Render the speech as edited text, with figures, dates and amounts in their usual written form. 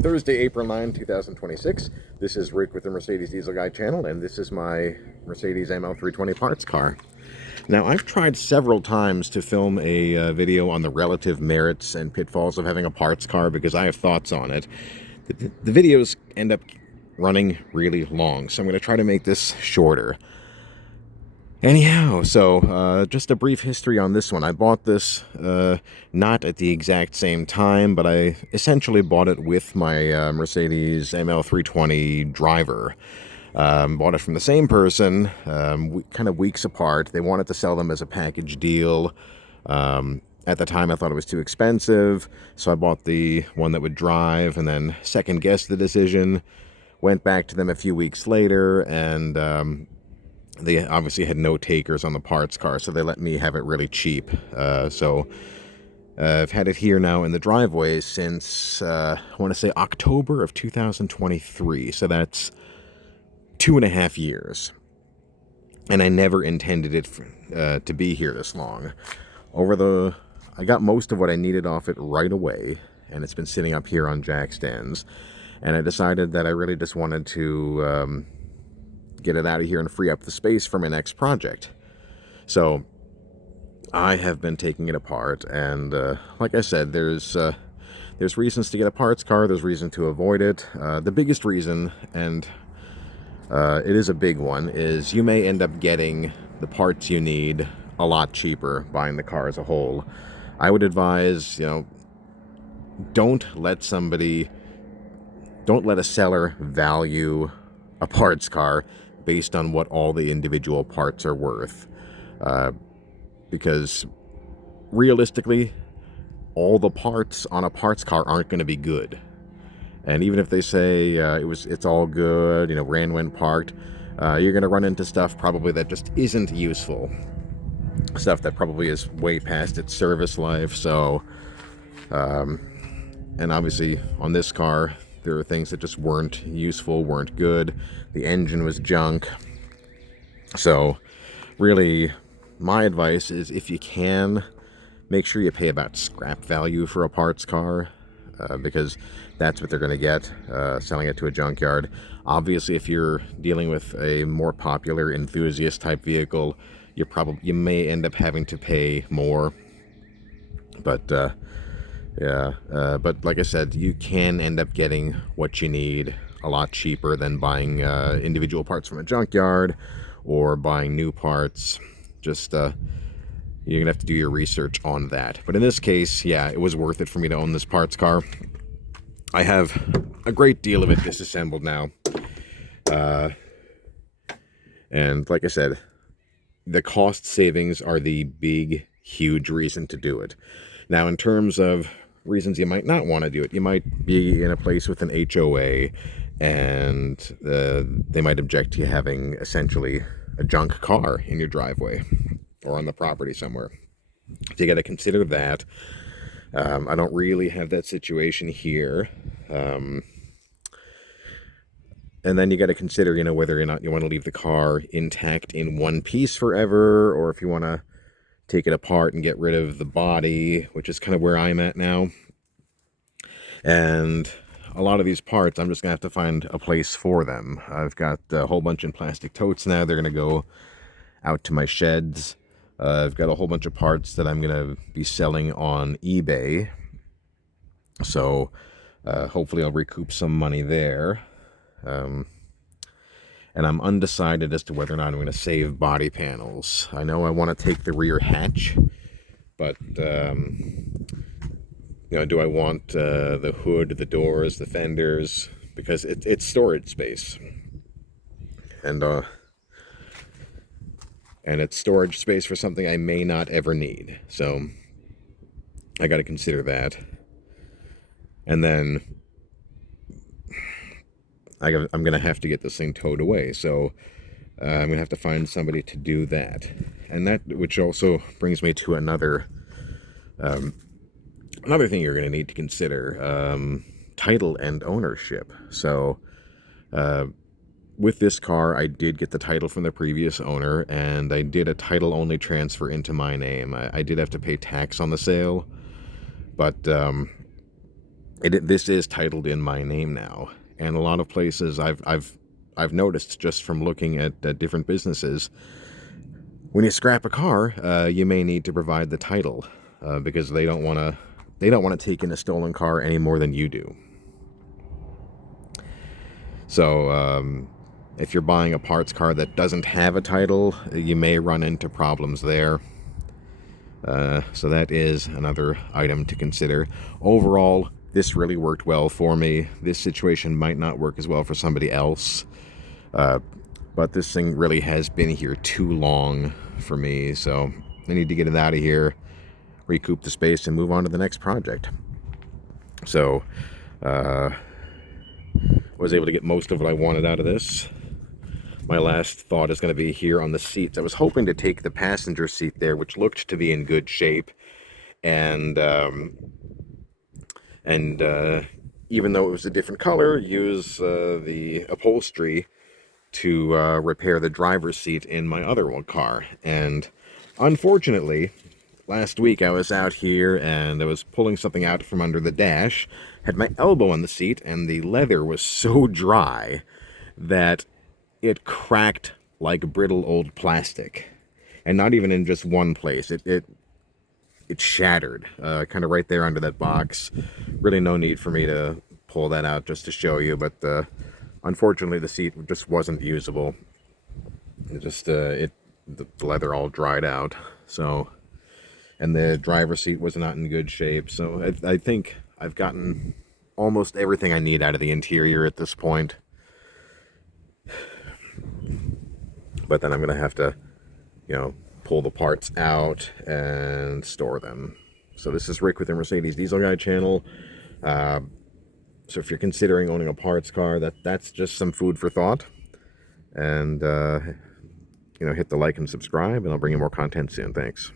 Thursday, April 9, 2026. This is Rick with the Mercedes Diesel Guy channel, and this is my Mercedes ML320 parts car. Now, I've tried several times to film a video on the relative merits and pitfalls of having a parts car because I have thoughts on it. The videos end up running really long, so I'm going to try to make this shorter. Anyhow, so just a brief history on this one. I bought this not at the exact same time, but I essentially bought it with my Mercedes ML320 driver. Bought it from the same person, kind of weeks apart. They wanted to sell them as a package deal. At the time, I thought it was too expensive, so I bought the one that would drive and then second-guessed the decision. Went back to them a few weeks later, and they obviously had no takers on the parts car, so they let me have it really cheap. So I've had it here now in the driveway since, I want to say October of 2023. So that's 2.5 years. And I never intended it to be here this long. I got most of what I needed off it right away, and it's been sitting up here on jack stands. And I decided that I really just wanted to get it out of here and free up the space for my next project. So I have been taking it apart, and like I said, there's reasons to get a parts car, there's reason to avoid it. The biggest reason, and it is a big one, is you may end up getting the parts you need a lot cheaper buying the car as a whole. I would advise, don't let a seller value a parts car based on what all the individual parts are worth. Because realistically, all the parts on a parts car aren't going to be good. And even if they say it's all good, ran when parked, you're going to run into stuff probably that just isn't useful. Stuff that probably is way past its service life. So, and obviously on this car, there are things that just weren't useful, weren't good. The engine was junk. So, really, my advice is if you can, make sure you pay about scrap value for a parts car, because that's what they're going to get, selling it to a junkyard. Obviously, if you're dealing with a more popular enthusiast type vehicle, you may end up having to pay more. But but like I said, you can end up getting what you need a lot cheaper than buying individual parts from a junkyard or buying new parts. Just you're gonna have to do your research on that. But in this case, yeah, it was worth it for me to own this parts car. I have a great deal of it disassembled now, and like I said, the cost savings are the big, huge reason to do it. Now, in terms of reasons you might not want to do it, you might be in a place with an HOA, and they might object to you having essentially a junk car in your driveway or on the property somewhere. So you got to consider that. I don't really have that situation here. And then you got to consider, whether or not you want to leave the car intact in one piece forever, or if you want to take it apart and get rid of the body, which is kind of where I'm at now. And a lot of these parts, I'm just going to have to find a place for them. I've got a whole bunch in plastic totes now. They're going to go out to my sheds. I've got a whole bunch of parts that I'm going to be selling on eBay. So hopefully I'll recoup some money there. And I'm undecided as to whether or not I'm going to save body panels. I know I want to take the rear hatch, but do I want the hood, the doors, the fenders? Because it's storage space, and it's storage space for something I may not ever need. So I got to consider that, and then I'm going to have to get this thing towed away, so I'm going to have to find somebody to do that. And that, which also brings me to another thing you're going to need to consider, title and ownership. So with this car, I did get the title from the previous owner, and I did a title-only transfer into my name. I did have to pay tax on the sale, but This is titled in my name now, and a lot of places I've noticed just from looking at different businesses, when you scrap a car, you may need to provide the title because they don't want to take in a stolen car any more than you do. So if you're buying a parts car that doesn't have a title, you may run into problems there. So that is another item to consider. Overall, this really worked well for me. This situation might not work as well for somebody else. But this thing really has been here too long for me, so I need to get it out of here, recoup the space, and move on to the next project. So, was able to get most of what I wanted out of this. My last thought is going to be here on the seats. I was hoping to take the passenger seat there, which looked to be in good shape, and even though it was a different color, use the upholstery to repair the driver's seat in my other car. And unfortunately, last week I was out here and I was pulling something out from under the dash, had my elbow on the seat, and the leather was so dry that it cracked like brittle old plastic. And not even in just one place. It shattered, kind of right there under that box. Really no need for me to pull that out just to show you, but unfortunately the seat just wasn't usable. The leather all dried out. So, and the driver's seat was not in good shape. So I think I've gotten almost everything I need out of the interior at this point. But then I'm gonna have to, pull the parts out and store them. So this is Rick with the Mercedes Diesel Guy channel. So if you're considering owning a parts car, that's just some food for thought. And hit the like and subscribe, and I'll bring you more content soon. Thanks.